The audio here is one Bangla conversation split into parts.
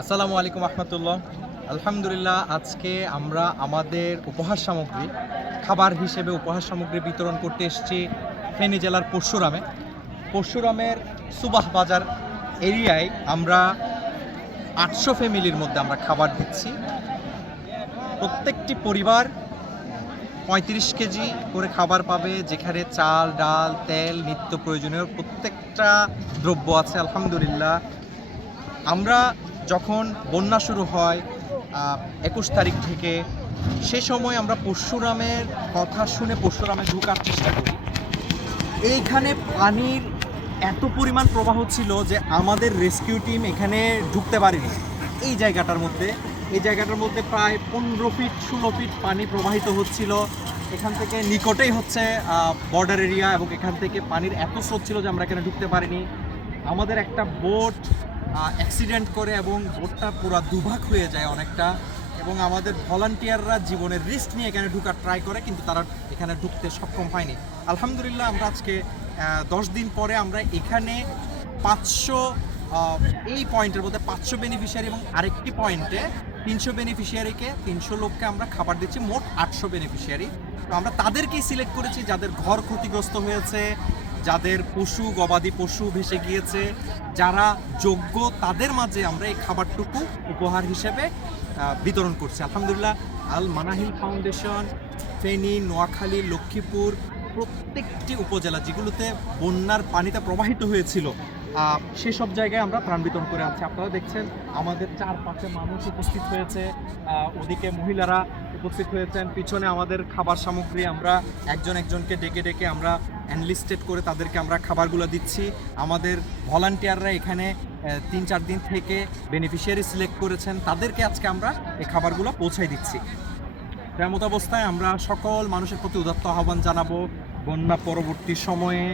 আসসালামু আলাইকুম রহমতুল্লাহ আলহামদুলিল্লাহ, আজকে আমরা আমাদের উপহার সামগ্রী, খাবার হিসেবে উপহার সামগ্রী বিতরণ করতে এসেছি ফেনী জেলার পরশুরামে। পরশুরামের সুবাহ বাজার এরিয়ায় আমরা আটশো ফ্যামিলির মধ্যে আমরা খাবার দিচ্ছি। প্রত্যেকটি পরিবার পঁয়ত্রিশ কেজি করে খাবার পাবে, যেখানে চাল, ডাল, তেল, নিত্য প্রয়োজনীয় প্রত্যেকটা দ্রব্য আছে, আলহামদুলিল্লাহ। আমরা যখন বন্যা শুরু হয় একুশ তারিখ থেকে, সে সময় আমরা পরশুরামের কথা শুনে পরশুরামে ঢোকার চেষ্টা করি। এইখানে পানির এত পরিমাণ প্রবাহ ছিল যে আমাদের রেস্কিউ টিম এখানে ঢুকতে পারেনি। এই জায়গাটার মধ্যে, এই জায়গাটার মধ্যে প্রায় পনেরো ফিট, ষোলো ফিট পানি প্রবাহিত হচ্ছিল। এখান থেকে নিকটেই হচ্ছে বর্ডার এরিয়া এবং এখান থেকে পানির এত স্রোত ছিল যে আমরা এখানে ঢুকতে পারিনি। আমাদের একটা বোট অ্যাক্সিডেন্ট করে এবং বোটটা পুরো দুভাগ হয়ে যায় অনেকটা। এবং আমাদের ভলান্টিয়াররা জীবনের রিস্ক নিয়ে এখানে ঢুকার ট্রাই করে, কিন্তু তারা এখানে ঢুকতে সক্ষম হয়নি। আলহামদুলিল্লাহ, আমরা আজকে দশ দিন পরে আমরা এখানে পাঁচশো এই পয়েন্টের মধ্যে পাঁচশো বেনিফিশিয়ারি এবং আরেকটি পয়েন্টে তিনশো বেনিফিশিয়ারিকে তিনশো লোককে আমরা খাবার দিচ্ছি, মোট আটশো বেনিফিশিয়ারি তো আমরা তাদেরকেই সিলেক্ট করেছি যাদের ঘর ক্ষতিগ্রস্ত হয়েছে যাদের পশু, গবাদি পশু ভেসে গিয়েছে, যারা যোগ্য তাদের মাঝে আমরা এই খাবারটুকু উপহার হিসেবে বিতরণ করছি। আলহামদুলিল্লাহ, আল মানাহিল ফাউন্ডেশন, ফেনী, নোয়াখালী, লক্ষ্মীপুর প্রত্যেকটি উপজেলা যেগুলোতে বন্যার পানিতে প্রবাহিত হয়েছিল সেসব জায়গায় আমরা প্রাণ বিতরণ করে আছি আপনারা দেখছেন, আমাদের চারপাশে মানুষ উপস্থিত হয়েছে ওদিকে মহিলারা উপস্থিত হয়েছেন। পিছনে আমাদের খাবার সামগ্রী, আমরা একজন একজনকে ডেকে ডেকে আমরা অ্যানলিস্টেড করে তাদেরকে আমরা খাবারগুলো দিচ্ছি। আমাদের ভলান্টিয়াররা এখানে তিন চার দিন থেকে বেনিফিশিয়ারি সিলেক্ট করেছেন। তাদেরকে আজকে আমরা এই খাবারগুলো পৌঁছাই দিচ্ছি। তেমত অবস্থায় আমরা সকল মানুষের প্রতি উদাত্ত আহ্বান জানাব। বন্যা পরবর্তী সময়ে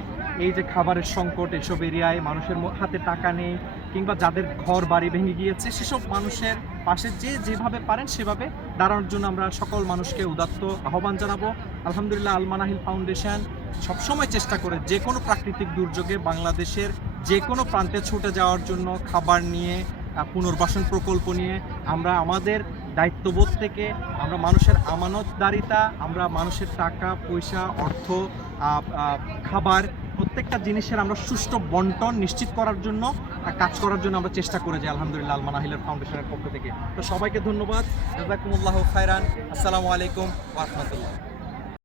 এই যে খাবারের সংকট, এসব এরিয়ায় মানুষের হাতে টাকা নেই কিংবা যাদের ঘর বাড়ি ভেঙে গিয়েছে, সেসব মানুষের পাশে যে যেভাবে পারেন সেভাবে দাঁড়ানোর জন্য আমরা সকল মানুষকে উদাত্ত আহ্বান জানাব। আলহামদুলিল্লাহ, আলমানাহিল ফাউন্ডেশন সবসময় চেষ্টা করে যে কোনো প্রাকৃতিক দুর্যোগে বাংলাদেশের যে কোনো প্রান্তে ছুটে যাওয়ার জন্য খাবার নিয়ে পুনর্বাসন প্রকল্প নিয়ে আমরা আমাদের দায়িত্ববোধ থেকে আমরা মানুষের আমানতদারিতা, আমরা মানুষের টাকা, পয়সা, অর্থ খাবার প্রত্যেকটা জিনিসের আমরা সুষ্ঠু বন্টন নিশ্চিত করার জন্য কাজ করার জন্য আমরা চেষ্টা করে যাই, আলহামদুলিল্লাহ আলমান আহিলার ফাউন্ডেশনের পক্ষ থেকে। তো সবাইকে ধন্যবাদ। জাজাকুমুল্লাহ খায়রান। আসসালামু আলাইকুম ওয়া রাহমাতুল্লাহ।